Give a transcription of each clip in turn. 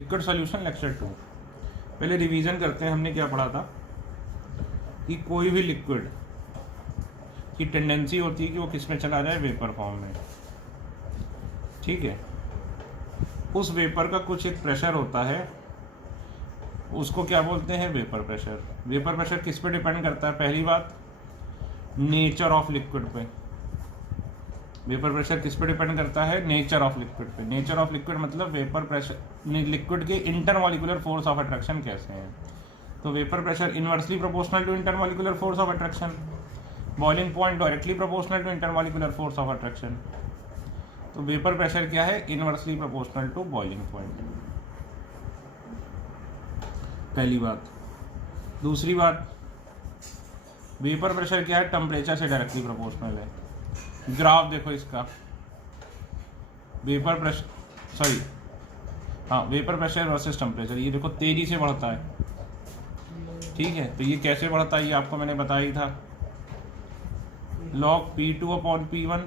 Liquid solution lecture 2। पहले revision करते हैं, हमने क्या पढ़ा था कि कोई भी लिक्विड की टेंडेंसी होती है कि वो किस में चला जाए, वेपर फॉर्म में। ठीक है, उस वेपर का कुछ एक प्रेशर होता है, उसको क्या बोलते हैं, वेपर प्रेशर। वेपर प्रेशर किस पे डिपेंड करता है? पहली बात, नेचर ऑफ लिक्विड पे। वेपर प्रेशर किस पे डिपेंड करता है? नेचर ऑफ लिक्विड पे। नेचर ऑफ लिक्विड मतलब वेपर प्रेशर, लिक्विड के इंटरमॉलिक्यूलर फोर्स ऑफ अट्रैक्शन कैसे हैं। तो vapour pressure inversely proportional to intermolecular force of attraction, boiling point directly proportional to intermolecular force of attraction. तो vapour pressure क्या है? Inversely proportional to boiling point, पहली बात। दूसरी बात, वेपर प्रेशर क्या है? टेम्परेचर से डायरेक्टली प्रोपोर्शनल है। ग्राफ देखो इसका, वेपर प्रेशर, सॉरी हाँ, वेपर प्रेशर वर्सेस टेम्परेचर। ये देखो तेजी से बढ़ता है। ठीक है, तो ये कैसे बढ़ता है ये आपको मैंने बताया ही था। log P2 upon P1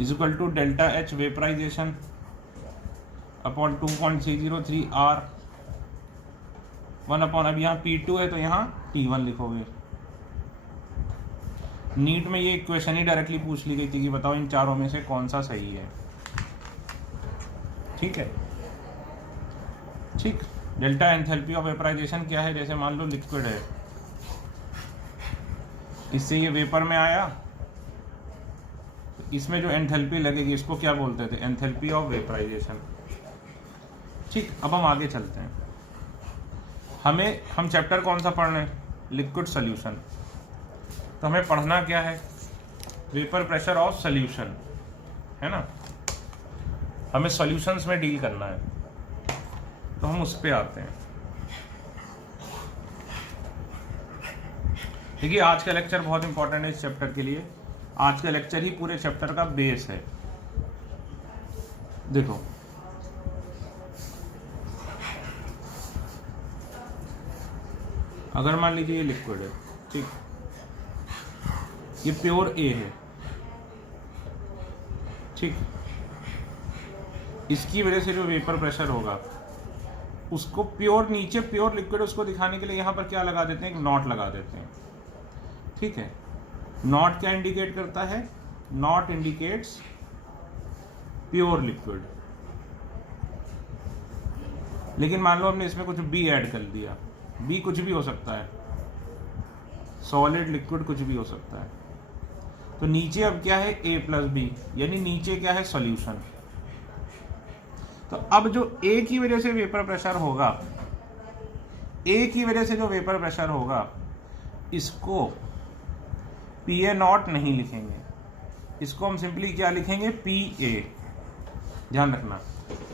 is equal to delta H vaporisation upon 2.303 R 1 upon, अब यहाँ P2 है तो यहाँ T1 लिखोगे। नीट में ये इक्वेशन ही डायरेक्टली पूछ ली गई थी कि बताओ इन चारों में से कौन सा सही है। ठीक है, ठीक। डेल्टा एंथैल्पी ऑफ वेपराइजेशन क्या है? जैसे मान लो लिक्विड है, इससे ये वेपर में आया, तो इसमें जो एंथैल्पी लगेगी इसको क्या बोलते थे? Enthalpy of vaporisation. ठीक, अब हम आगे चलते हैं। हम चैप्टर कौन सा पढ़ रहे हैं? Liquid solution. तो हमें पढ़ना क्या है? वेपर प्रेशर ऑफ सोल्यूशन, है ना। हमें सॉल्यूशंस में डील करना है, तो हम उस पे आते हैं। देखिए, आज का लेक्चर बहुत इंपॉर्टेंट है इस चैप्टर के लिए। आज का लेक्चर ही पूरे चैप्टर का बेस है। देखो, अगर मान लीजिए ये लिक्विड है, ठीक, ये प्योर ए है, ठीक, इसकी वजह से जो वेपर प्रेशर होगा उसको प्योर, नीचे प्योर लिक्विड, उसको दिखाने के लिए यहाँ पर क्या लगा देते हैं? एक नॉट लगा देते हैं। ठीक है, नॉट क्या इंडिकेट करता है? Not indicates pure liquid. लेकिन मान लो हमने इसमें कुछ बी ऐड कर दिया, बी कुछ भी हो सकता है, सॉलिड लिक्विड कुछ भी हो सकता है। तो नीचे अब क्या है? ए प्लस बी, यानी नीचे क्या है? सॉल्यूशन। तो अब जो ए की वजह से वेपर प्रेशर होगा, ए की वजह से जो वेपर प्रेशर होगा, इसको पी ए नॉट नहीं लिखेंगे, इसको हम सिंपली क्या लिखेंगे? P A. ध्यान रखना,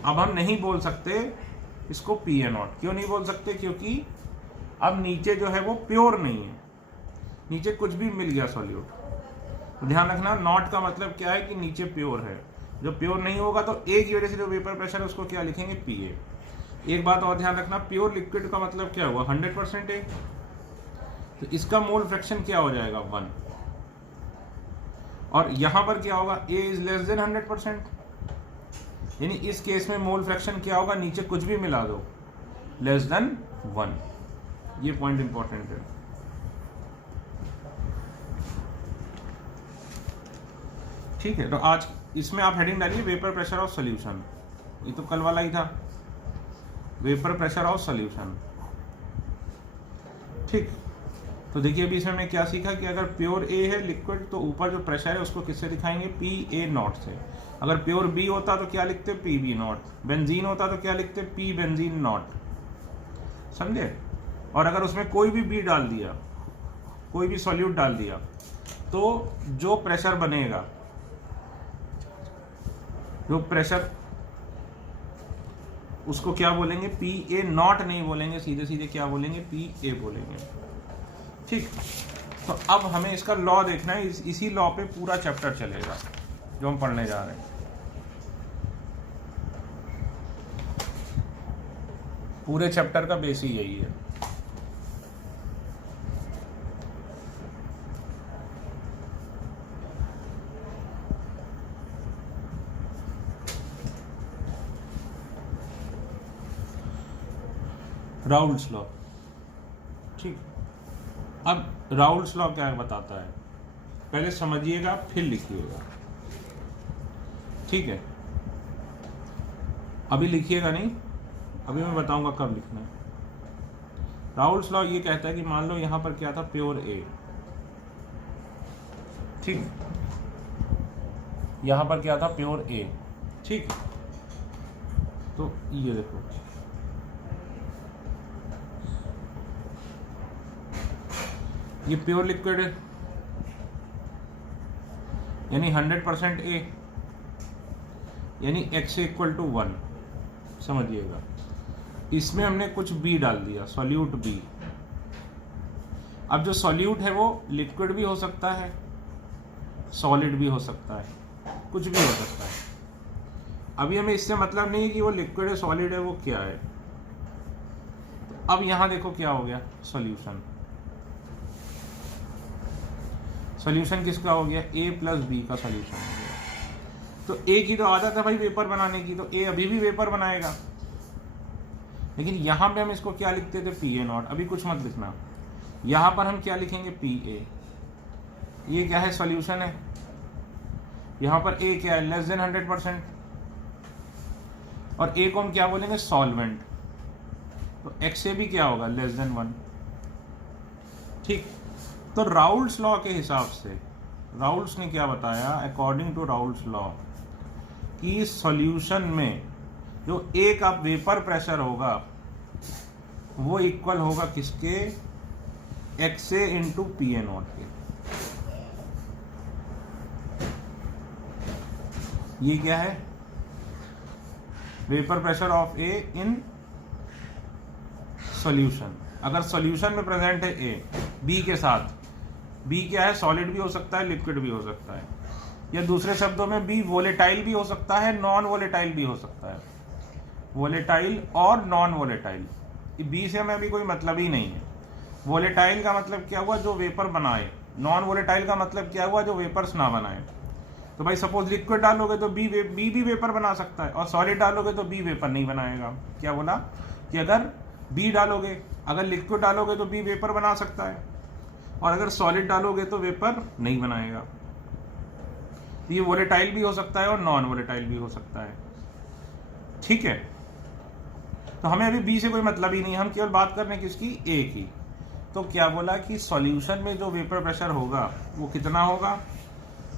अब हम नहीं बोल सकते इसको पी ए नॉट। क्यों नहीं बोल सकते? क्योंकि अब नीचे जो है वो प्योर नहीं है, नीचे कुछ भी मिल गया सॉल्यूट। तो ध्यान रखना, नॉट का मतलब क्या है? कि नीचे प्योर है। जो प्योर नहीं होगा तो ए की वजह से जो वेपर प्रेशर है उसको क्या लिखेंगे? P A. एक बात और ध्यान रखना, प्योर लिक्विड का मतलब क्या हुआ? 100% ए। तो इसका मोल फ्रैक्शन क्या हो जाएगा? 1। और यहां पर क्या होगा? ए इज लेस देन 100%, यानी इस केस में मोल फ्रैक्शन क्या होगा? नीचे कुछ भी मिला दो, लेस देन 1। ये पॉइंट इंपॉर्टेंट है। ठीक है, तो आज इसमें आप हेडिंग डालिए वेपर प्रेशर ऑफ सॉल्यूशन। ये तो कल वाला ही था, वेपर प्रेशर ऑफ सॉल्यूशन। ठीक, तो देखिए अभी इसमें मैं क्या सीखा कि अगर प्योर ए है लिक्विड, तो ऊपर जो प्रेशर है उसको किससे दिखाएंगे? पी ए नॉट से। अगर प्योर बी होता तो क्या लिखते? P B not. बेंजीन होता तो क्या लिखते? P benzene not. समझे? और अगर उसमें कोई भी बी डाल दिया, कोई भी सॉल्यूट डाल दिया, तो जो प्रेशर बनेगा, जो प्रेशर, उसको क्या बोलेंगे? पी ए नॉट नहीं बोलेंगे, सीधे सीधे क्या बोलेंगे? पी ए बोलेंगे। ठीक, तो अब हमें इसका लॉ देखना है। इसी लॉ पे पूरा चैप्टर चलेगा जो हम पढ़ने जा रहे हैं। पूरे चैप्टर का बेस ही यही है। Raoult's law. ठीक, अब राउल्स लॉ क्या बताता है, पहले समझिएगा फिर लिखिएगा। ठीक है, अभी लिखिएगा नहीं, अभी मैं बताऊंगा कब लिखना है। राउल्स लॉ ये कहता है कि मान लो यहां पर क्या था, प्योर ए। ठीक, यहां पर क्या था, प्योर ए। ठीक, तो ये देखो, ये प्योर लिक्विड है, यानी 100% ए, यानी x इक्वल टू 1। समझिएगा, इसमें हमने कुछ b डाल दिया, सॉल्यूट b। अब जो सॉल्यूट है वो लिक्विड भी हो सकता है, सॉलिड भी हो सकता है, कुछ भी हो सकता है। अभी हमें इससे मतलब नहीं है कि वो लिक्विड है, सॉलिड है, वो क्या है। तो अब यहां देखो क्या हो गया, सॉल्यूशन। सॉल्यूशन किसका हो गया, a प्लस बी का सॉल्यूशन हो गया। तो a की तो आदत है भाई वेपर बनाने की, तो a अभी भी वेपर बनाएगा। लेकिन यहां पे हम इसको क्या लिखते थे, PA0। अभी कुछ मत लिखना, यहां पर हम क्या लिखेंगे, PA। ये क्या है, सॉल्यूशन है। यहां पर a क्या है, लेस देन 100%, और a को हम क्या बोलेंगे, सॉल्वेंट। तो x से भी क्या होगा, लेस देन 1। ठीक, तो राउल्स लॉ के हिसाब से राउल्स ने क्या बताया, अकॉर्डिंग टू राउल्स लॉ, कि सॉल्यूशन में जो एक का वेपर प्रेशर होगा वो इक्वल होगा किसके, XA इंटू PA0 के। ये क्या है, vapour pressure of A in solution. अगर सॉल्यूशन में प्रेजेंट है A B के साथ, B क्या है, सॉलिड भी हो सकता है, लिक्विड भी हो सकता है, या दूसरे शब्दों में B वोलेटाइल भी हो सकता है, नॉन वोलेटाइल भी हो सकता है। वोलेटाइल और नॉन वोलेटाइल, B से हमें अभी कोई मतलब ही नहीं है। वोलेटाइल का मतलब क्या हुआ, जो वेपर बनाए। नॉन वोलेटाइल का मतलब क्या हुआ, जो वेपर्स ना बनाए। तो भाई सपोज लिक्विड डालोगे तो बी भी वेपर बना सकता है, और सॉलिड डालोगे तो बी वेपर नहीं बनाएगा। क्या बोला कि अगर बी डालोगे, अगर लिक्विड डालोगे तो बी वेपर बना सकता है, और अगर सॉलिड डालोगे तो वेपर नहीं बनाएगा। ये वोलेटाइल भी हो सकता है और नॉन वोलेटाइल भी हो सकता है। ठीक है, तो हमें अभी बी से कोई मतलब ही नहीं, हम केवल बात कर रहे हैं किसकी, ए की। तो क्या बोला कि सॉल्यूशन में जो वेपर प्रेशर होगा वो कितना होगा,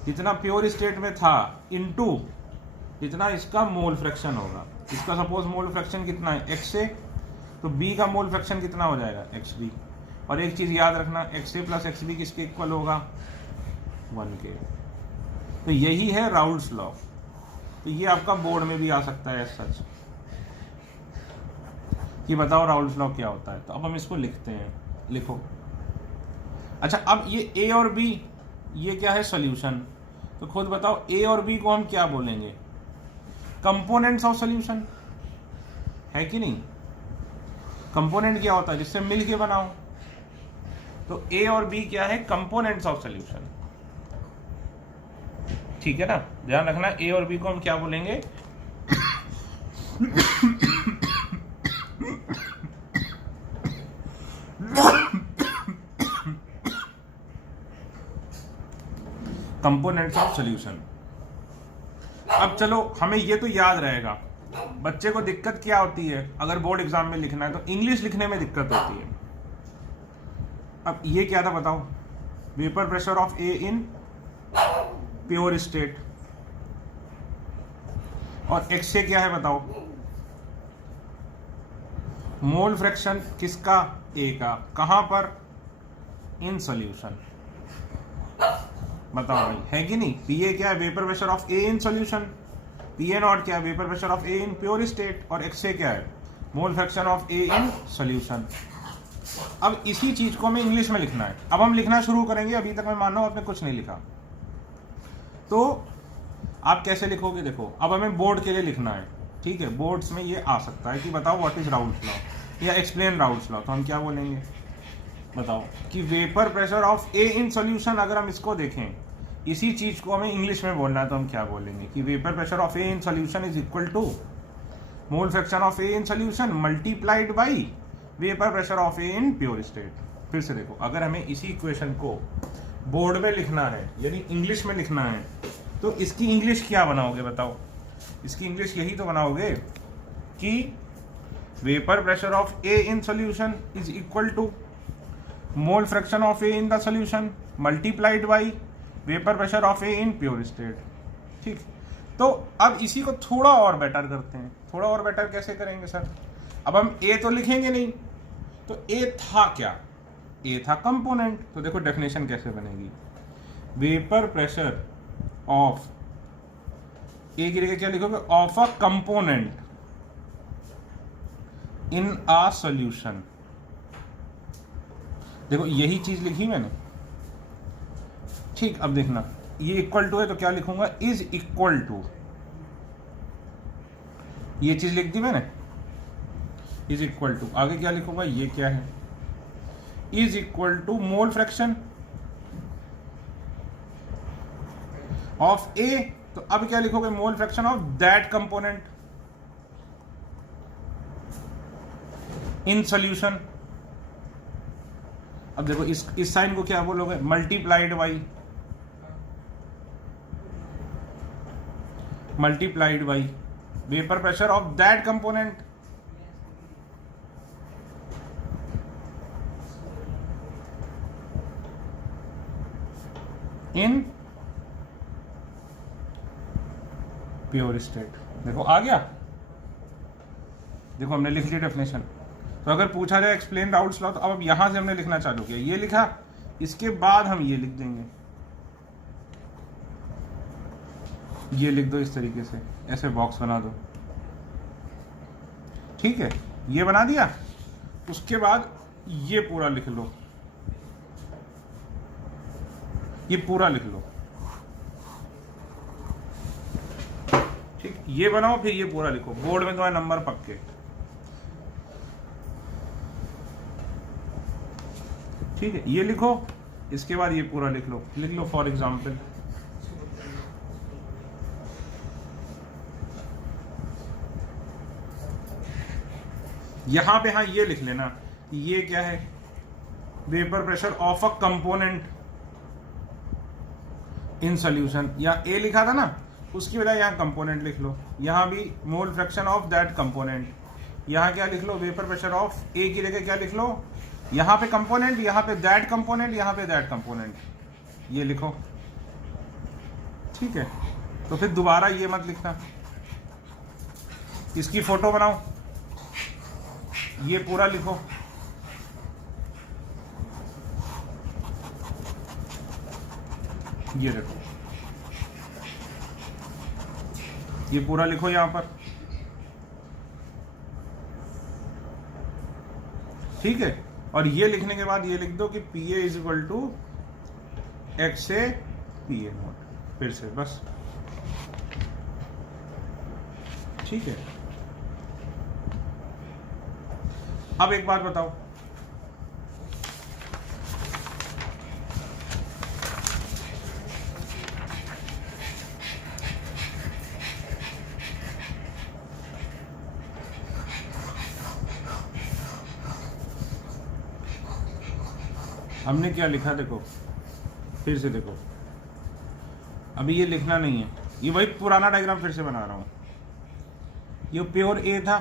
जितना प्योर स्टेट में था इनटू जितना इसका मोल फ्रैक्शन होगा। इसका सपोज मोल फ्रैक्शन कितना है, XA, तो B का मोल फ्रैक्शन कितना हो जाएगा, XB। और एक चीज याद रखना, XA प्लस XB किसके इक्वल होगा, 1 के। तो यही है राउल्स लॉ। तो ये आपका बोर्ड में भी आ सकता है सच कि बताओ राउल्स लॉ क्या होता है। तो अब हम इसको लिखते हैं, लिखो। अच्छा, अब ये A और B, ये क्या है, सॉल्यूशन। तो खुद बताओ A और B को हम क्या बोलेंगे, कंपोनेंट्स ऑफ सॉल्यूशन, है कि नहीं। कंपोनेंट क्या होता है, जिससे मिल के बनाओ। तो A और B क्या है, कंपोनेंट्स ऑफ सॉल्यूशन। ठीक है ना, ध्यान रखना, A और B को हम क्या बोलेंगे, कंपोनेंट्स ऑफ सॉल्यूशन। अब चलो हमें ये तो याद रहेगा। बच्चे को दिक्कत क्या होती है, अगर बोर्ड एग्जाम में लिखना है तो इंग्लिश लिखने में दिक्कत होती है। अब ये क्या था बताओ, vapour pressure of A in pure state, और XA क्या है बताओ, मोल फ्रैक्शन किसका, A का, कहां पर, इन सॉल्यूशन। बताओ भाई, है कि नहीं। PA क्या है, vapour pressure of A in solution. PA0 क्या है, vapour pressure of A in pure state, और XA क्या है, mole fraction of A in solution. अब इसी चीज को हमें इंग्लिश में लिखना है। अब हम लिखना शुरू करेंगे, अभी तक मैं मान लो आपने कुछ नहीं लिखा। तो आप कैसे लिखोगे, देखो अब हमें बोर्ड के लिए लिखना है। ठीक है, बोर्ड्स में ये आ सकता है कि बताओ व्हाट इज राउल्स लॉ या एक्सप्लेन राउल्स लॉ। तो हम क्या बोलेंगे, बताओ कि vapour pressure of A in solution. अगर हम इसको देखें, इसी चीज को हमें इंग्लिश में बोलना है, तो हम क्या बोलेंगे कि vapour pressure of A in solution is equal to mole fraction of A in solution multiplied by vapour pressure of A in pure state. फिर से देखो, अगर हमें इसी इक्वेशन को बोर्ड में लिखना है यानी इंग्लिश में लिखना है तो इसकी इंग्लिश क्या बनाओगे बताओ? इसकी इंग्लिश यही तो बनाओगे कि vapour pressure of A in solution is equal to mole fraction of A in the solution multiplied by vapour pressure of A in pure state. ठीक, तो अब इसी को थोड़ा और बेटर करते हैं। थोड़ा और बेटर कैसे करेंगे सर? अब हम ए तो लिखेंगे नहीं, तो ए था क्या? ए था कंपोनेंट। तो देखो डेफिनेशन कैसे बनेगी, वेपर प्रेशर ऑफ ए की जगह क्या लिखोगे? Of a component in a solution. देखो यही चीज लिखी मैंने। ठीक, अब देखना, ये इक्वल टू है तो क्या लिखूंगा? इज इक्वल टू, ये चीज लिख दी मैंने, इज इक्वल टू। आगे क्या लिखूंगा? ये क्या है? Is equal to mole fraction of a. तो अब क्या लिखोगे? Mole fraction of that component in solution. अब देखो इस साइन को क्या बोलोगे? Multiplied by vapour pressure of that component in pure state. देखो आ गया, देखो हमने लिख ली डेफिनेशन। तो अगर पूछा जाए एक्सप्लेन डाउट्स लॉ, तो अब यहां से हमने लिखना चालू किया, ये लिखा, इसके बाद हम ये लिख देंगे, ये लिख दो इस तरीके से, ऐसे बॉक्स बना दो। ठीक है, ये बना दिया। उसके बाद ये पूरा लिख लो, ये पूरा लिख लो। ठीक, ये बनाओ, फिर ये पूरा लिखो, बोर्ड में तुम्हारे नंबर पक्के। ठीक है, ये लिखो, इसके बाद ये पूरा लिख लो फॉर एग्जाम्पल। यहां पे हाँ ये लिख लेना, ये क्या है? Vapour pressure of a component in solution. या ए लिखा था ना, उसकी बजाय यहां कंपोनेंट लिख लो। यहां भी मोल फ्रैक्शन ऑफ दैट कंपोनेंट। यहां क्या लिख लो? वेपर प्रेशर ऑफ ए की जगह क्या लिख लो? यहां पे कंपोनेंट, यहां पे दैट कंपोनेंट, यहां पे दैट कंपोनेंट, ये लिखो। ठीक है, तो फिर दोबारा ये मत लिखना। इसकी फोटो बनाओ, ये पूरा लिखो, ये देखो, ये पूरा लिखो यहां पर। ठीक है, और ये लिखने के बाद ये लिख दो कि P A is equal to x A P A naught. फिर से बस। ठीक है, अब एक बात बताओ, हमने क्या लिखा? देखो फिर से देखो, अभी ये लिखना नहीं है, ये वही पुराना डायग्राम फिर से बना रहा हूं। ये प्योर ए था,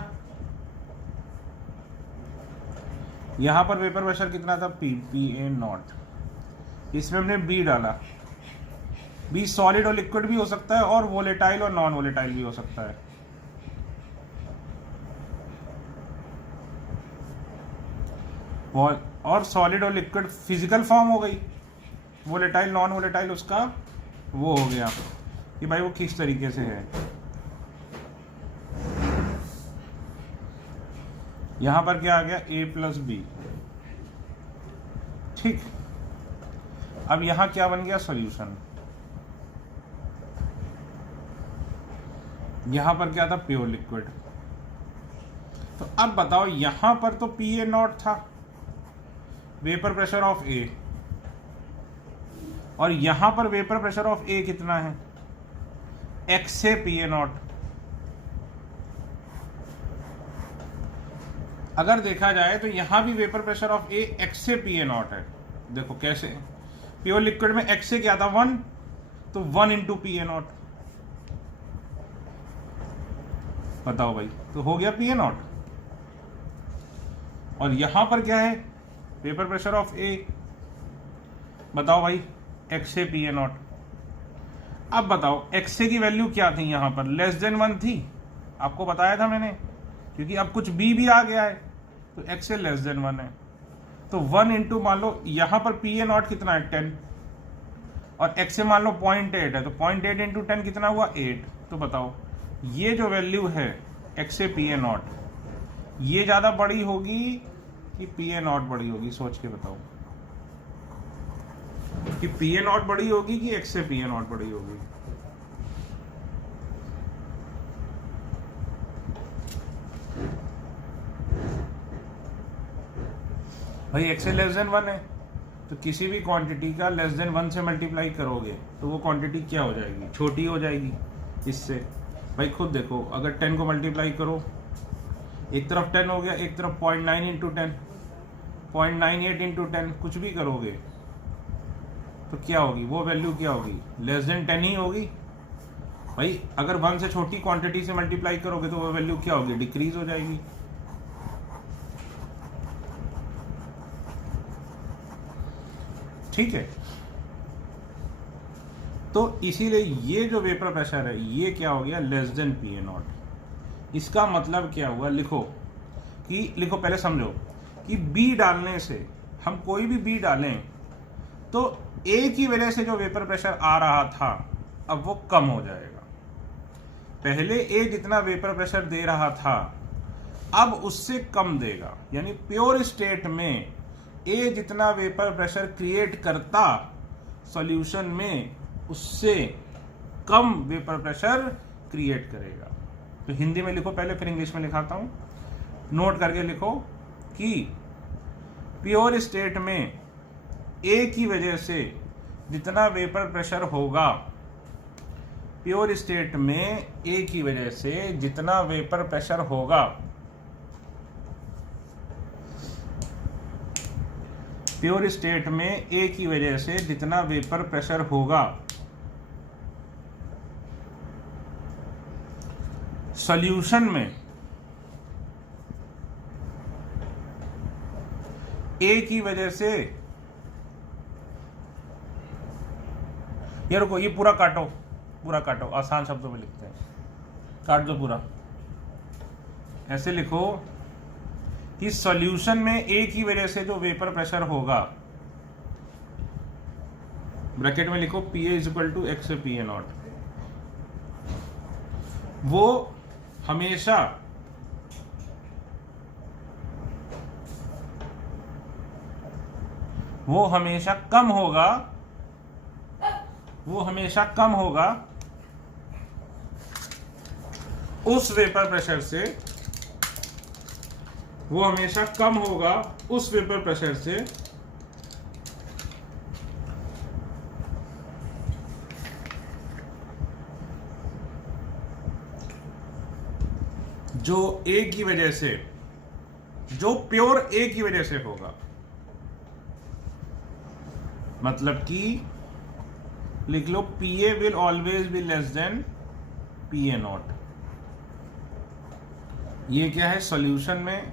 यहां पर वेपर प्रेशर कितना था? P A not. इसमें हमने बी डाला। बी सॉलिड और लिक्विड भी हो सकता है, और वोलेटाइल और नॉन वोलेटाइल भी हो सकता है। और सॉलिड और लिक्विड फिजिकल फॉर्म हो गई, वोलेटाइल नॉन वोलेटाइल उसका वो हो गया कि भाई वो किस तरीके से है। यहां पर क्या आ गया? ए प्लस बी। ठीक, अब यहां क्या बन गया? सॉल्यूशन। यहां पर क्या था? Pure liquid. तो अब बताओ, यहां पर तो पी ए नॉट था, वेपर प्रेशर ऑफ ए, और यहां पर वेपर प्रेशर ऑफ ए कितना है? एक्स से पी ए नॉट। अगर देखा जाए तो यहां भी vapour pressure of A x से पी ए नॉट है। देखो कैसे, प्योर लिक्विड में एक्स से क्या था 1, तो 1 इंटू पी ए नॉट, बताओ भाई, तो हो गया पी ए नॉट। और यहां पर क्या है, वेपर प्रेशर ऑफ ए, बताओ भाई, एक्स से पी ए नॉट। अब बताओ एक्स से की वैल्यू क्या थी, यहां पर लेस देन 1 थी, आपको बताया था मैंने, क्योंकि अब कुछ बी भी आ गया है तो एक्स से लेस देन 1 है। तो 1 इंटू मान लो यहां पर पी ए नॉट कितना है 10, और एक्स से मान लो 0.8 है, तो 0.8 इंटू 10 कितना हुआ 8। तो बताओ ये जो वैल्यू है एक्स से पी ए नॉट, ये ज्यादा बड़ी होगी कि पी ए नॉट बड़ी होगी, सोच के बताओ कि पी ए नॉट बड़ी होगी कि एक्स से पी ए नॉट बड़ी होगी। भाई एक्स से लेस देन 1 है, तो किसी भी क्वांटिटी का लेस देन 1 से मल्टीप्लाई करोगे तो वो क्वांटिटी क्या हो जाएगी, छोटी हो जाएगी इससे। भाई खुद देखो, अगर 10 को मल्टीप्लाई करो, एक तरफ 10 हो गया, एक तरफ 0.9 इंटू 10, 0.98 इंटू 10, कुछ भी करोगे तो क्या होगी, वो वैल्यू क्या होगी, लेस देन 10 ही होगी। भाई अगर 1 से छोटी क्वांटिटी से मल्टीप्लाई करोगे तो वो वैल्यू क्या होगी, डिक्रीज हो जाएगी। ठीक है, तो इसीलिए ये जो वेपर प्रेशर है ये क्या हो गया, less than p A not. इसका मतलब क्या हुआ, लिखो पहले समझो कि बी डालने से, हम कोई भी बी डालें तो ए की वजह से जो वेपर प्रेशर आ रहा था अब वो कम हो जाएगा। पहले ए जितना वेपर प्रेशर दे रहा था अब उससे कम देगा, यानी प्योर स्टेट में ए जितना वेपर प्रेशर क्रिएट करता सॉल्यूशन में, उससे कम वेपर प्रेशर क्रिएट करेगा। तो हिंदी में लिखो पहले, फिर इंग्लिश में लिखाता हूं, नोट करके लिखो कि प्योर स्टेट में ए की वजह से जितना वेपर प्रेशर होगा, प्योर स्टेट में ए की वजह से जितना वेपर प्रेशर होगा, प्योर स्टेट में ए की वजह से जितना वेपर प्रेशर होगा, सॉल्यूशन में ए की वजह से, ये रुको, ये पूरा काटो, आसान शब्दों में लिखते हैं, काट दो पूरा। ऐसे लिखो कि सॉल्यूशन में ए की वजह से जो वेपर प्रेशर होगा, ब्रैकेट में लिखो P A is equal to X P A naught, वो हमेशा कम होगा उस वेपर प्रेशर से, वो हमेशा कम होगा उस वेपर प्रेशर से जो ए की वजह से, जो प्योर ए की वजह से होगा। मतलब कि लिख लो p a will always be less than p A naught. ये क्या है, सॉल्यूशन में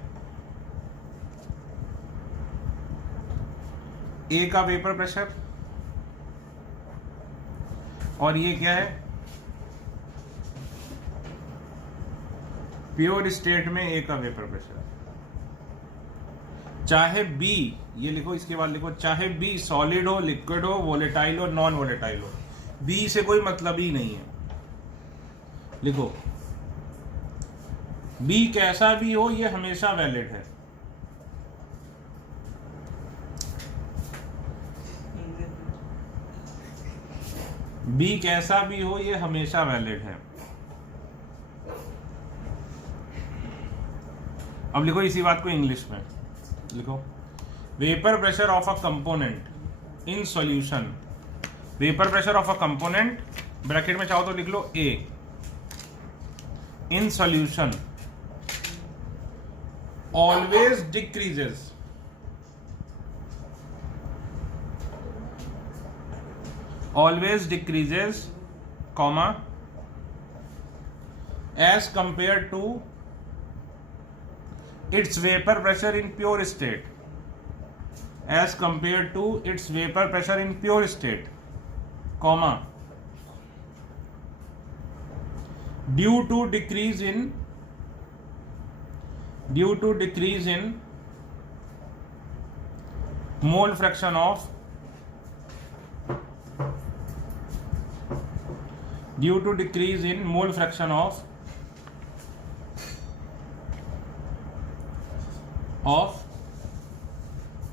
ए का वेपर प्रेशर, और ये क्या है, प्योर स्टेट में ए का वेपर प्रेशर। चाहे बी, ये लिखो, इसके बाद लिखो, चाहे बी सॉलिड हो, लिक्विड हो, वोलेटाइल हो, नॉन वोलेटाइल हो, बी से कोई मतलब ही नहीं है। लिखो बी कैसा भी हो ये हमेशा वैलिड है। बी कैसा भी हो ये हमेशा वैलिड है। अब लिखो इसी बात को इंग्लिश में लिखो, vapour pressure of a component in solution, vapour pressure of a component, bracket में चाहो तो लिख लो A, in solution always decreases comma as compared to its vapor pressure in pure state, as compared to its vapor pressure in pure state, comma due to decrease in mole fraction of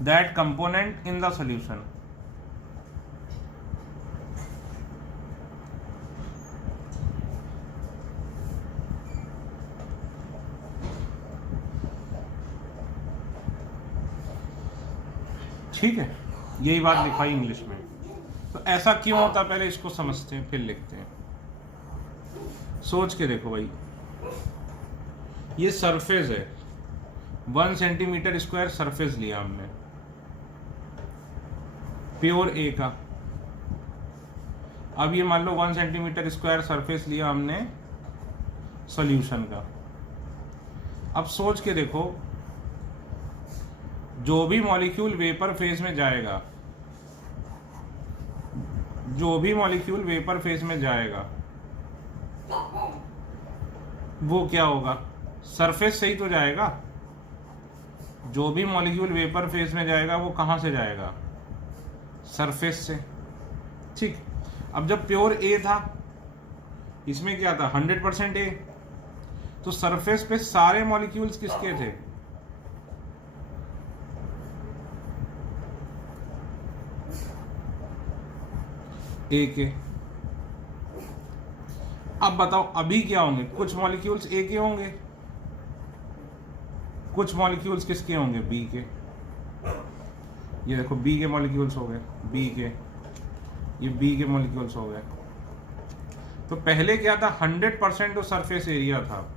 that component in the solution. ठीक है, यही बात लिखवाई English में। तो ऐसा क्यों होता, पहले इसको समझते हैं फिर लिखते हैं। सोच के देखो भाई, ये सरफेस है, 1 सेंटीमीटर स्क्वायर सरफेस लिया हमने प्योर ए का। अब ये मान लो 1 सेंटीमीटर स्क्वायर सरफेस लिया हमने सॉल्यूशन का। अब सोच के देखो, जो भी मॉलिक्यूल वेपर फेज में जाएगा, वो क्या होगा, सरफेस से ही तो जाएगा। जो भी मॉलिक्यूल वेपर फेज में जाएगा वो कहां से जाएगा, सरफेस से। ठीक, अब जब प्योर ए था, इसमें क्या था 100% ए, तो सरफेस पे सारे मॉलिक्यूल्स किसके थे, ए के। अब बताओ अभी क्या होंगे, कुछ मॉलिक्यूल्स ए के होंगे, कुछ मॉलिक्यूल्स किसके होंगे, बी के। ये देखो बी के मॉलिक्यूल्स हो गए, बी के, ये बी के मॉलिक्यूल्स हो गए। तो पहले क्या था, 100% जो सरफेस एरिया था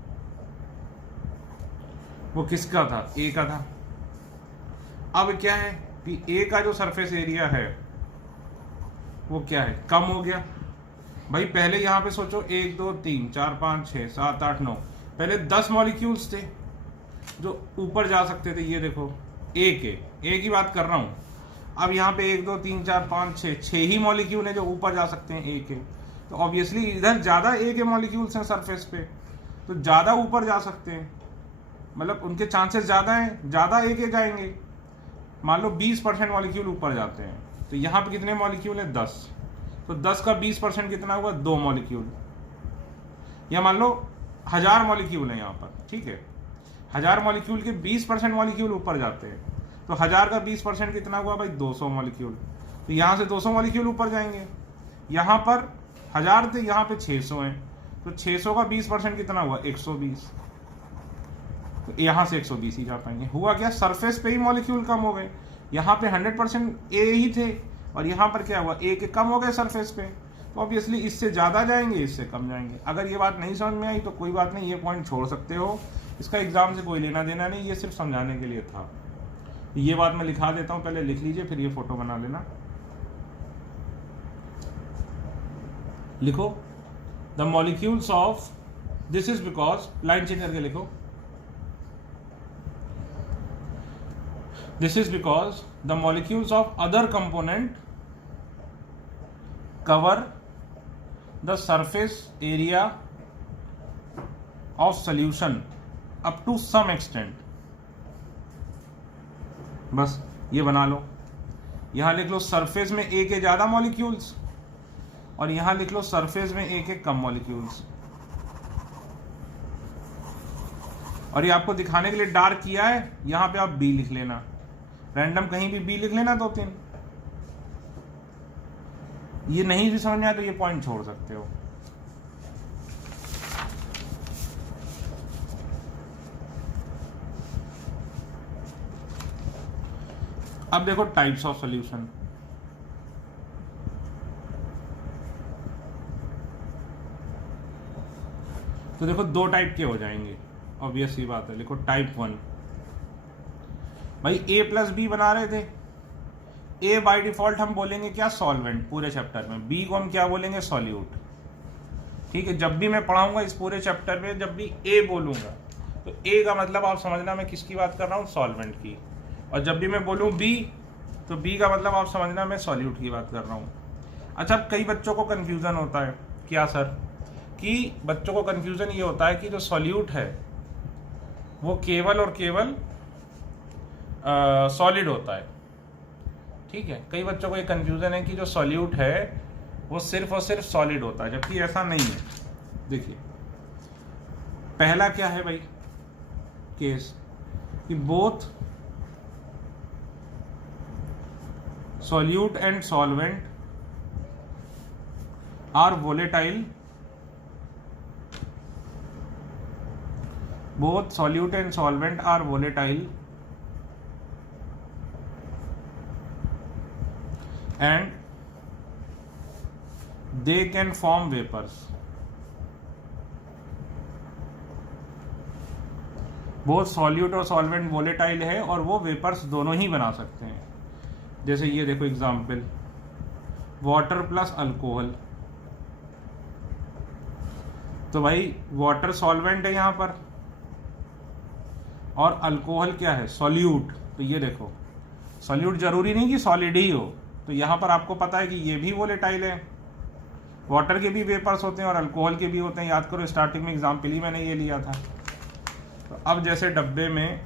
वो किसका था, ए का था। अब क्या है कि ए का जो सरफेस एरिया है वो क्या है, कम हो गया। भाई पहले यहां पे सोचो 1 2 3 4 5 6 7 8 9, पहले 10 मॉलिक्यूल्स थे जो ऊपर जा सकते थे। ये देखो ए की बात कर रहा हूं। अब यहाँ पे 1 2 3 4 5 6 ही मॉलिक्यूल है जो ऊपर जा सकते हैं ए के। तो ऑब्वियसली इधर ज्यादा ए के मॉलिक्यूल्स हैं सरफेस पे, तो ज्यादा ऊपर जा सकते हैं, मतलब उनके चांसेस ज्यादा हैं, ज्यादा ए के जाएंगे। मान लो 20% मॉलिक्यूल ऊपर जाते हैं, तो यहाँ पे कितने मॉलिक्यूल है, 10। तो 10 का 20% कितना हुआ, 2 मॉलिक्यूल। या मान लो 1000 मॉलिक्यूल है यहाँ पर, ठीक है, 1000 मॉलिक्यूल के 20% मॉलिक्यूल ऊपर जाते हैं, तो 1000 का 20% कितना हुआ भाई, 200 मॉलिक्यूल। तो यहाँ से 200 मॉलिक्यूल ऊपर जाएंगे। यहाँ पर 1000 थे, यहाँ पे 600 हैं, तो 600 का 20% कितना हुआ, 120। तो यहाँ से 120 ही जा पाएंगे। हुआ क्या, सरफेस पे ही मॉलिक्यूल कम हो गए। यहाँ पे 100% ए ही थे, और यहाँ पर क्या हुआ, ए के कम हो गए सरफेस पे। तो ऑब्वियसली इससे ज़्यादा जाएंगे, इससे कम जाएंगे। अगर ये बात नहीं समझ में आई तो कोई बात नहीं, ये पॉइंट छोड़ सकते हो, इसका एग्जाम से कोई लेना देना नहीं, ये सिर्फ समझाने के लिए था। ये बात मैं लिखा देता हूँ, पहले लिख लीजिए, फिर ये फोटो बना लेना। लिखो, the molecules of, this is because, line change करके लिखो, this is because the molecules of other component cover the surface area of solution up to some extent। बस ये बना लो, यहां लिख लो सरफेस में ए के ज्यादा मॉलिक्यूल्स, और यहां लिख लो सरफेस में ए के कम मॉलिक्यूल्स। और ये आपको दिखाने के लिए डार्क किया है, यहां पे आप बी लिख लेना, रैंडम कहीं भी बी लिख लेना 2-3। ये नहीं भी समझ में आया तो ये पॉइंट छोड़ सकते हो। अब देखो टाइप्स ऑफ सॉल्यूशन। तो देखो 2 टाइप के हो जाएंगे, ऑब्वियस सी बात है। लिखो टाइप 1, भाई ए प्लस बी बना रहे थे, ए बाय डिफॉल्ट हम बोलेंगे क्या, सॉल्वेंट पूरे चैप्टर में, बी को हम क्या बोलेंगे, सॉल्यूट। ठीक है, जब भी मैं पढ़ाऊंगा इस पूरे चैप्टर में, जब भी ए बोलूंगा तो ए का मतलब आप समझना मैं किसकी बात कर रहा हूँ, सॉल्वेंट की, और जब भी मैं बोलूँ बी तो बी का मतलब आप समझना मैं सॉल्यूट की बात कर रहा हूँ। अच्छा, कई बच्चों को कन्फ्यूज़न होता है क्या सर, कि बच्चों को कन्फ्यूज़न ये होता है कि जो सॉल्यूट है वो केवल और केवल सॉलिड होता है। ठीक है, कई बच्चों को ये कन्फ्यूज़न है कि जो सॉल्यूट है वो सिर्फ और सिर्फ सॉलिड होता है, जबकि ऐसा नहीं है। देखिए, पहला क्या है भाई केस, कि both solute and solvent are volatile, both solute and solvent are volatile and they can form vapors. both solute और solvent volatile है और वो वेपर्स दोनों ही बना सकते हैं। जैसे ये देखो एग्जाम्पल, वाटर प्लस अल्कोहल, तो भाई वाटर सॉल्वेंट है यहाँ पर और अल्कोहल क्या है, सॉल्यूट। तो ये देखो, सॉल्यूट जरूरी नहीं कि सॉलिड ही हो, तो यहाँ पर आपको पता है कि ये भी वोलेटाइल है, वाटर के भी वेपर्स होते हैं और अल्कोहल के भी होते हैं। याद करो, स्टार्टिंग में एग्जाम्पल ही मैंने ये लिया था। तो अब जैसे डब्बे में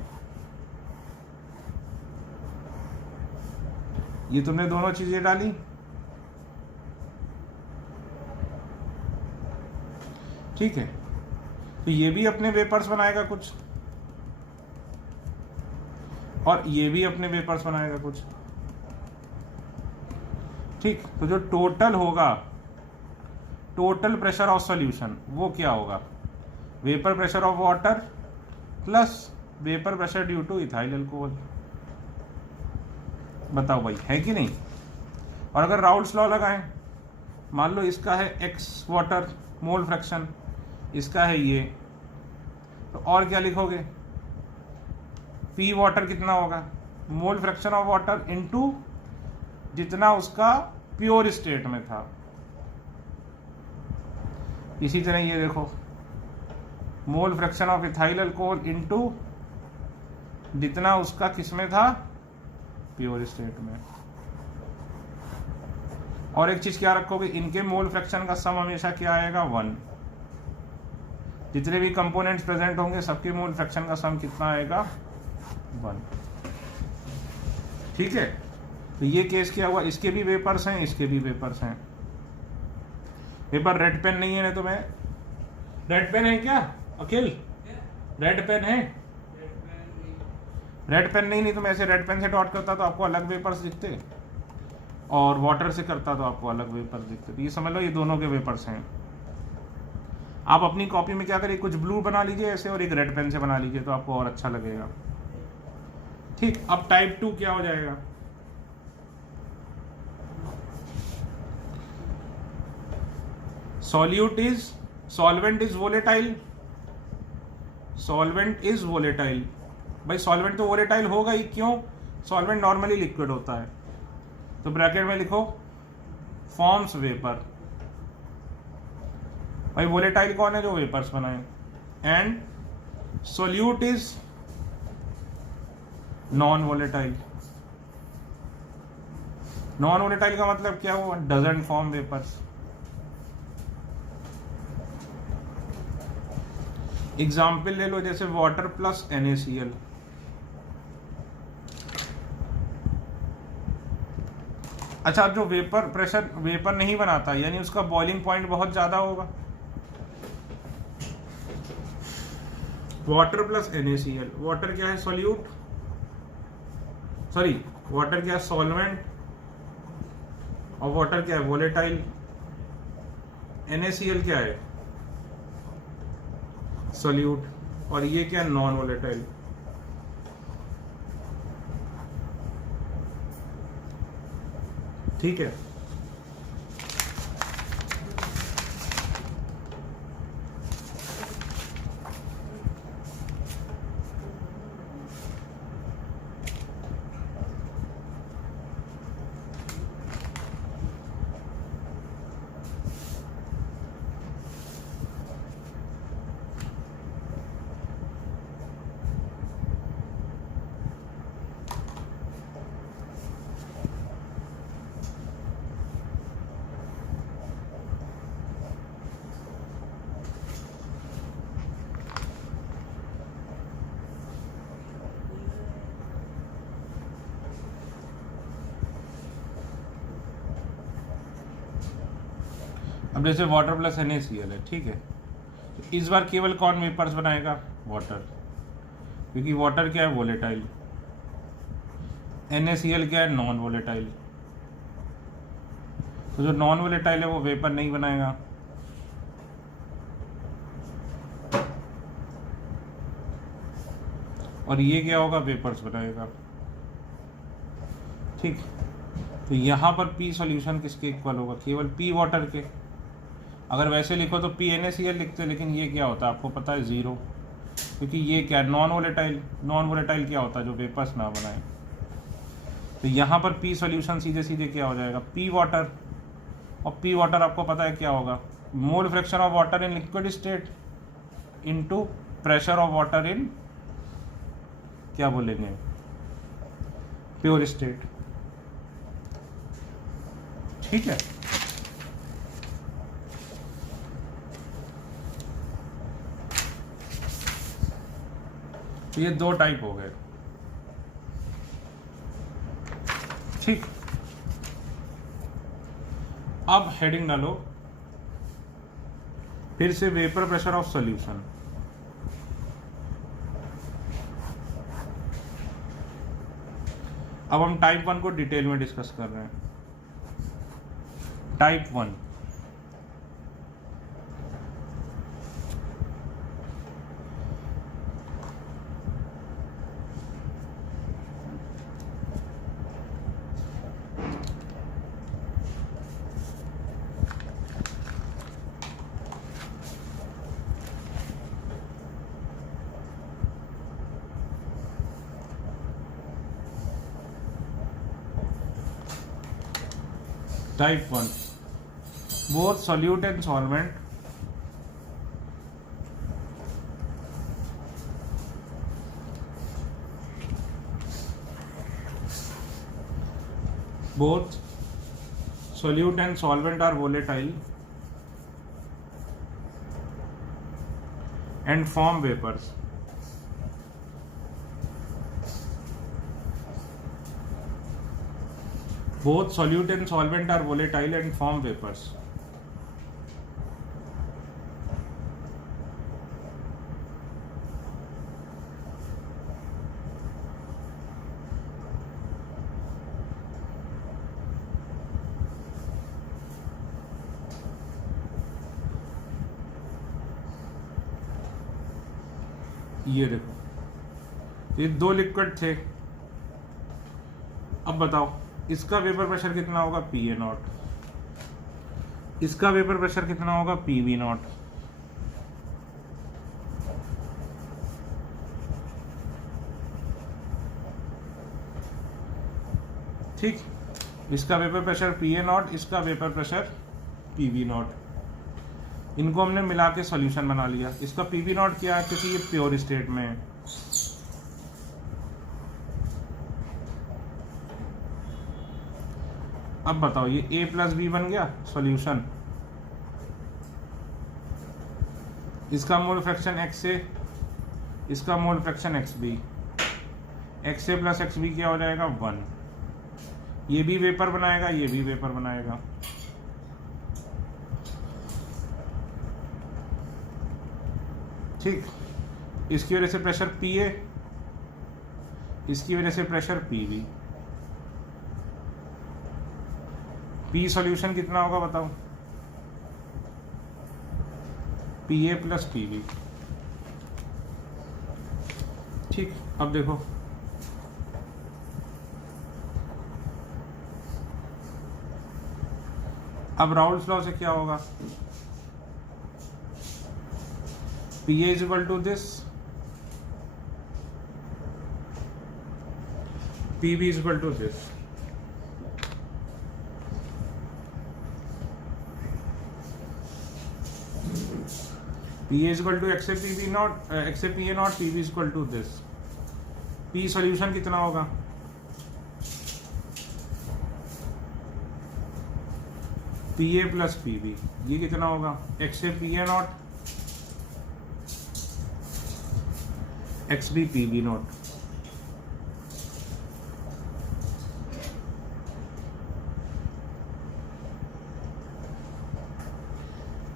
ये तुमने दोनों चीजें डाली, ठीक है, तो ये भी अपने वेपर्स बनाएगा कुछ और ये भी अपने वेपर्स बनाएगा कुछ। ठीक, तो जो टोटल होगा, टोटल प्रेशर ऑफ सॉल्यूशन, वो क्या होगा, vapour pressure of water plus vapour pressure due two ethyl alcohol. बताओ भाई, है कि नहीं। और अगर राउल्ट्स लॉ लगाएं, मान लो इसका है एक्स वाटर मोल फ्रैक्शन, इसका है ये, तो और क्या लिखोगे, पी वाटर कितना होगा, मोल फ्रैक्शन ऑफ वाटर इनटू जितना उसका प्योर स्टेट में था। इसी तरह ये देखो, मोल fraction of ethyl alcohol into जितना उसका किसमें था, प्योर स्टेट में। और एक चीज क्या रखोगे, इनके मोल फ्रैक्शन का सम हमेशा क्या आएगा, 1। जितने भी कंपोनेंट्स प्रेजेंट होंगे सबके मोल फ्रैक्शन का सम कितना आएगा, 1। ठीक है, तो ये केस क्या हुआ, इसके भी वेपर्स हैं, इसके भी वेपर्स हैं। पेपर रेड पेन नहीं है ना, तो मैं, रेड पेन है क्या अखिल, रेड पेन है, रेड पेन नहीं तो मैं ऐसे रेड पेन से डॉट करता तो आपको अलग वेपर्स दिखते, और वाटर से करता तो आपको अलग वेपर्स दिखते। तो ये समझ लो ये दोनों के वेपर्स हैं। आप अपनी कॉपी में क्या करिए, कुछ ब्लू बना लीजिए ऐसे और एक रेड पेन से बना लीजिए, तो आपको और अच्छा लगेगा। ठीक, अब टाइप 2 क्या हो जाएगा, solute is, solvent is volatile, solvent is volatile. भाई सॉल्वेंट तो वोलेटाइल होगा ही, क्यों, सॉल्वेंट नॉर्मली लिक्विड होता है। तो ब्रैकेट में लिखो फॉर्म्स वेपर, भाई वोलेटाइल कौन है, जो वेपर्स बनाए, and solute is non volatile. Non volatile का मतलब क्या हुआ, डजंट फॉर्म वेपर्स। एग्जाम्पल ले लो, जैसे वाटर प्लस NaCl, अच्छा जो वेपर प्रेशर वेपर नहीं बनाता, यानी उसका बॉइलिंग पॉइंट बहुत ज्यादा होगा, वाटर प्लस NaCl। वाटर क्या है, सॉल्यूट, सॉरी वाटर क्या है, सॉल्वेंट, और वाटर क्या है, वोलेटाइल। NaCl क्या है, सॉल्यूट, और ये क्या है, नॉन वोलेटाइल। ठीक है, अब जैसे वाटर प्लस NaCl है, ठीक है, तो इस बार केवल कौन वेपर्स बनाएगा? वाटर, क्योंकि वाटर क्या है? वोलेटाइल। NaCl क्या है? Non volatile. तो जो नॉन वोलेटाइल है वो वेपर नहीं बनाएगा। और ये क्या होगा? वेपर्स बनाएगा। ठीक, तो यहाँ पर P सॉल्यूशन किसके इक्वल होगा? केवल P वाटर के। अगर वैसे लिखो तो P NaCl लिखते, लेकिन ये क्या होता है आपको पता है? ज़ीरो, क्योंकि ये क्या है? Non volatile. नॉन वोलेटाइल क्या होता है? जो वेपर्स ना बनाए। तो यहाँ पर P सॉल्यूशन सीधे सीधे क्या हो जाएगा? P water. और P वाटर आपको पता है क्या होगा? मोल fraction of water in liquid state into pressure of water in, क्या बोलेंगे, प्योर स्टेट। ठीक है, तो ये दो टाइप हो गए। ठीक, अब हेडिंग डालो फिर से, वेपर प्रेशर ऑफ सॉल्यूशन। अब हम टाइप 1 को डिटेल में डिस्कस कर रहे हैं। Type 1, type 1, both solute and solvent are volatile and form vapors. Both solute and solvent are volatile and form vapors. ये देखो, ये दो लिक्विड थे। अब बताओ इसका वेपर प्रेशर कितना होगा? PA0। इसका वेपर प्रेशर कितना होगा? PV0। ठीक, इसका वेपर प्रेशर PA0, इसका वेपर प्रेशर PV0। इनको हमने मिला के सॉल्यूशन बना लिया। इसका PV0 क्या है? क्योंकि ये प्योर स्टेट में है। अब बताओ, ये A प्लस B बन गया सॉल्यूशन। इसका मोल फ्रैक्शन XA, इसका mole fraction XB। XA plus XB क्या हो जाएगा? 1। ये भी वेपर बनाएगा, ये भी वेपर बनाएगा। ठीक, इसकी वजह से प्रेशर PA, इसकी वजह से प्रेशर PV। P सॉल्यूशन कितना होगा बताओ? PA plus PV। ठीक, अब देखो, अब राउल्स लॉ से क्या होगा? PA is equal to this, PV is equal to this। PA is equal to XA PV not, XA PA not, PV is equal to this। P solution कितना होगा? PA plus PV। ये कितना होगा? XA PA naught, XB PV naught.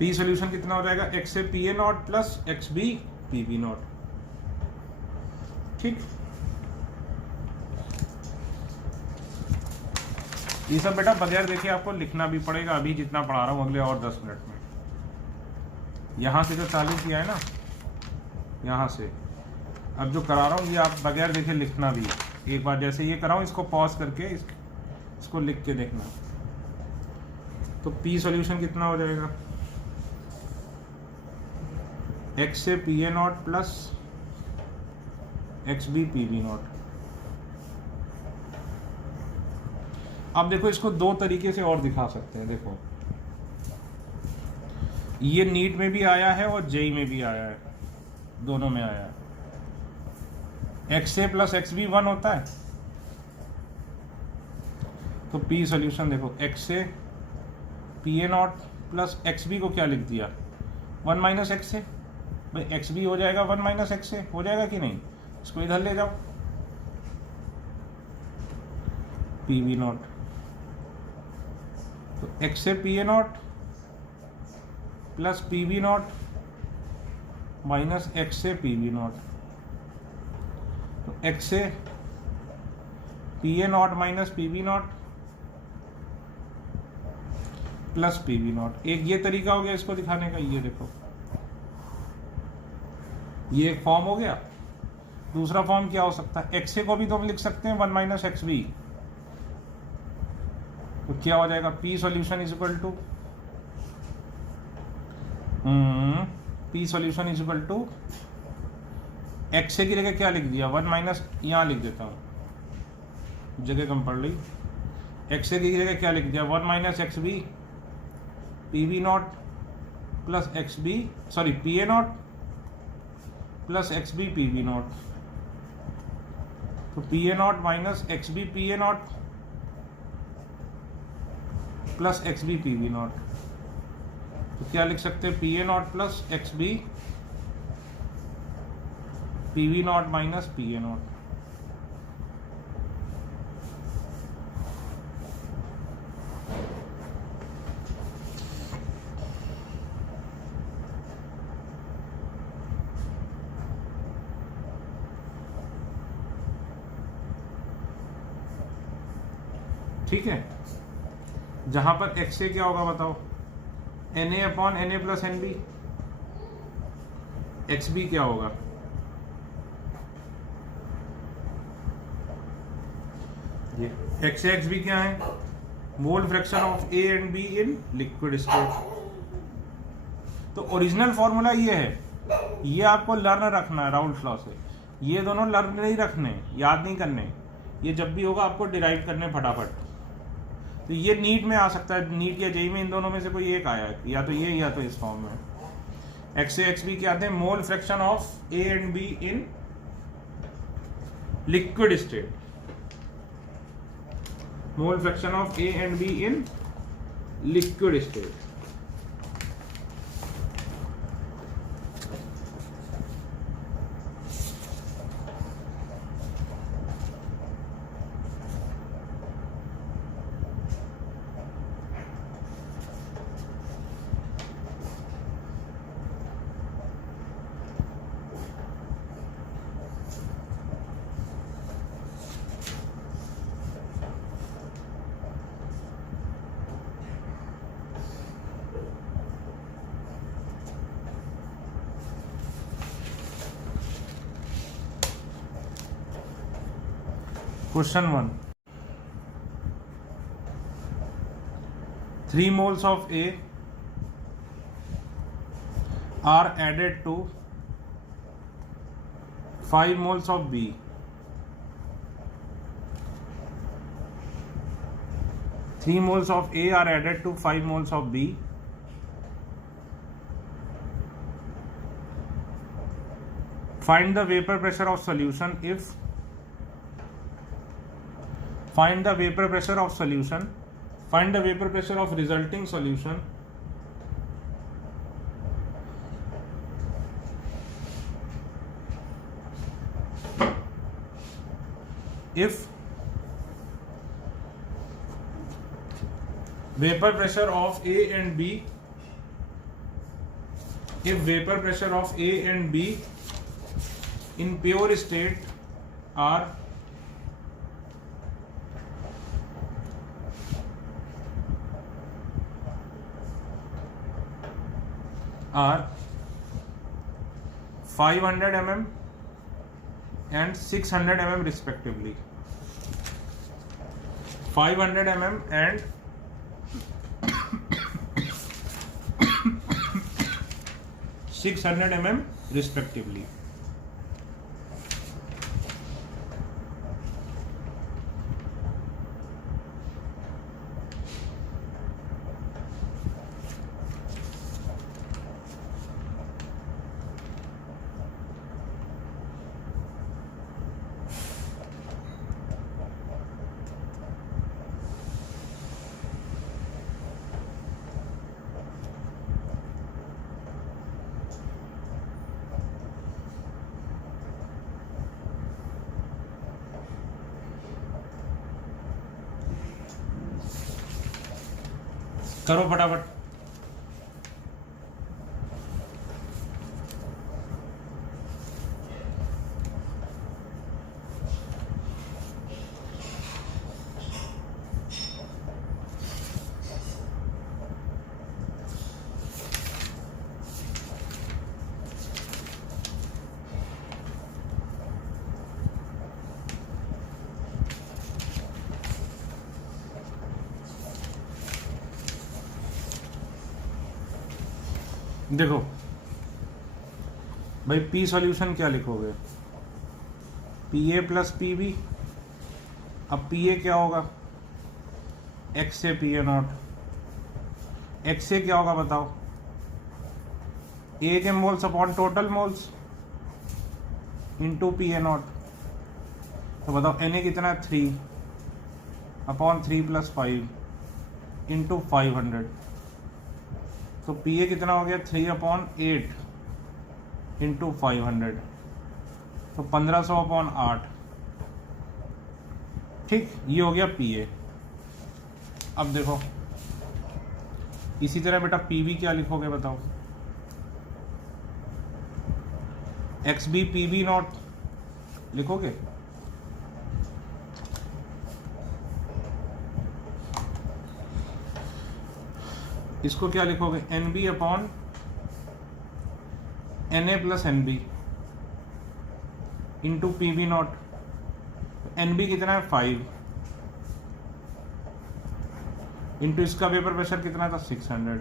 P solution कितना हो जाएगा, X A P A naught plus x B P B naught. ठीक, ये सब बेटा बगैर देखे आपको लिखना भी पड़ेगा, अभी जितना पढ़ा रहा हूँ अगले और 10 मिनट में। यहाँ से जो चालू किया है ना, यहाँ से अब जो करा रहा हूँ ये आप बगैर देखे लिखना भी। एक बार जैसे ये कराऊँ, इसको पॉज करके इसको लिख के देखना। तो पी सॉल्यूशन कितना हो जाएगा, एक्स से पी ए naught plus x B P B naught. अब देखो इसको दो तरीके से और दिखा सकते हैं। देखो ये नीट में भी आया है और जेई में भी आया है, दोनों में आया है। X A plus x B 1 होता है, तो पी सोल्यूशन देखो X A P A naught plus x B को क्या लिख दिया, 1 माइनस एक्स ए। भाई एक्स बी हो जाएगा 1 माइनस एक्स ए, हो जाएगा कि नहीं, इसको इधर ले जाओ, पी बी नॉट। तो x A P A naught plus P B naught minus x A P B naught. तो x A P A naught minus P B naught plus P B naught. एक ये तरीका हो गया इसको दिखाने का, ये देखो ये एक फॉर्म हो गया। दूसरा फॉर्म क्या हो सकता है, एक्स ए को भी तो हम लिख सकते हैं 1 माइनस एक्स बी। तो क्या हो जाएगा, P solution is equal to P solution is equal to x A की जगह क्या लिख दिया, 1 माइनस, यहां लिख देता हूं, जगह कम पड़ रही। एक्स ए की जगह क्या लिख दिया, 1 minus x B P B naught plus x B, sorry P ए naught plus x B P B naught. तो पी ए naught minus x B P ए naught plus x B P B naught. तो क्या लिख सकते हैं, P ए naught plus x B P V naught minus P ए naught. ठीक है, जहां पर एक्स ए क्या होगा बताओ, n A upon N A plus N B. X B क्या होगा, ये एक्स एक्स बी क्या है, mole fraction of A and B in liquid state. तो ओरिजिनल फॉर्मूला ये है, ये आपको लर्न रखना है राउल्ट लॉ से। ये दोनों लर्न नहीं रखने, याद नहीं करने, ये जब भी होगा आपको डिराइव करने फटाफट। तो ये नीट में आ सकता है, नीट या जेई में इन दोनों में से कोई एक आया है, या तो ये या तो इस फॉर्म में। एक्स ए एक्स बी क्या आते हैं, मोल fraction of A and B in liquid state, mole fraction of A and B in liquid state. Question 1. 3 moles of A are added to 5 moles of B. 3 moles of A are added to 5 moles of B. Find the vapor pressure of solution if find the vapor pressure of solution, find the vapor pressure of resulting solution if vapor pressure of A and B if vapor pressure of A and B in pure state are 500 mm and 600 mm respectively. 500 mm and 600 mm respectively. करो फटाफट। देखो भाई P solution क्या लिखोगे, P A plus P B. अब P A क्या होगा, x से पी ए नॉट। एक्स से क्या होगा बताओ, ए के moles upon total moles into P A not. तो बताओ एन ए कितना है, 3 अपॉन 3 + 5 इंटू 500। तो पी ए कितना हो गया, 3/8 इंटू 500, तो 1500/8। ठीक, ये हो गया पी ए। अब देखो इसी तरह बेटा पी बी क्या लिखोगे बताओ, X B P B naught लिखोगे। इसको क्या लिखोगे, N B upon N A plus N B into P B naught. N B कितना है, 5 इंटू इसका वेपर प्रेशर कितना था, 600।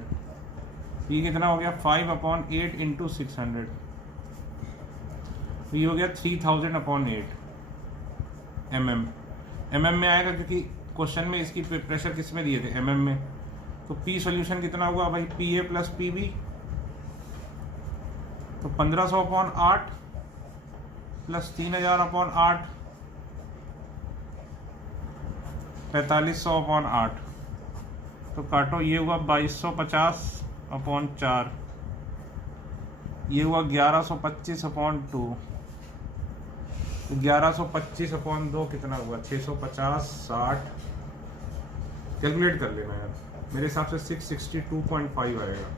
ये कितना हो गया, 5/8 इंटू 600। ये हो गया 3000/8 mm। mm में आएगा क्योंकि क्वेश्चन में इसकी प्रेशर किस में दिए थे, mm में। तो पी सॉल्यूशन कितना हुआ भाई, P A plus P B, तो 1500/8 प्लस 3000/8 4500/8। तो काटो, ये हुआ 2250/4, ये हुआ 1125/2। तो 1125/2 कितना हुआ, 650, 60। कैलकुलेट कर लेना यार, मेरे हिसाब से 662.5 आएगा।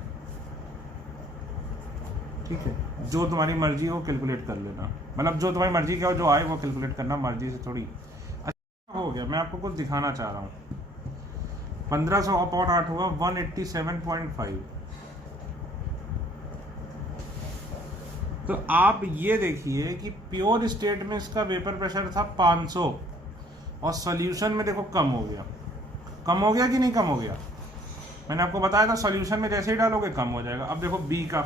ठीक है, जो तुम्हारी मर्जी हो कैलकुलेट कर लेना, मतलब जो तुम्हारी मर्जी का हो, जो आए वो कैलकुलेट करना, मर्जी से थोड़ी। अच्छा हो गया, मैं आपको कुछ दिखाना चाह रहा हूँ। 1500/8 होगा 187.5। तो आप ये देखिए कि प्योर स्टेट में इसका वेपर प्रेशर था 500 और सॉल्यूशन में देखो कम हो गया। कम हो गया कि नहीं कम हो गया, मैंने आपको बताया था सॉल्यूशन में जैसे ही डालोगे कम हो जाएगा। अब देखो बी का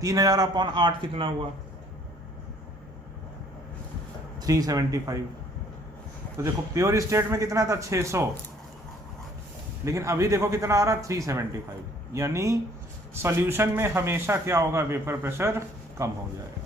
3000/8 कितना हुआ, 375। तो देखो प्योर स्टेट में कितना था, 600, लेकिन अभी देखो कितना आ रहा, 375। यानी सॉल्यूशन में हमेशा क्या होगा, वेपर प्रेशर कम हो जाएगा।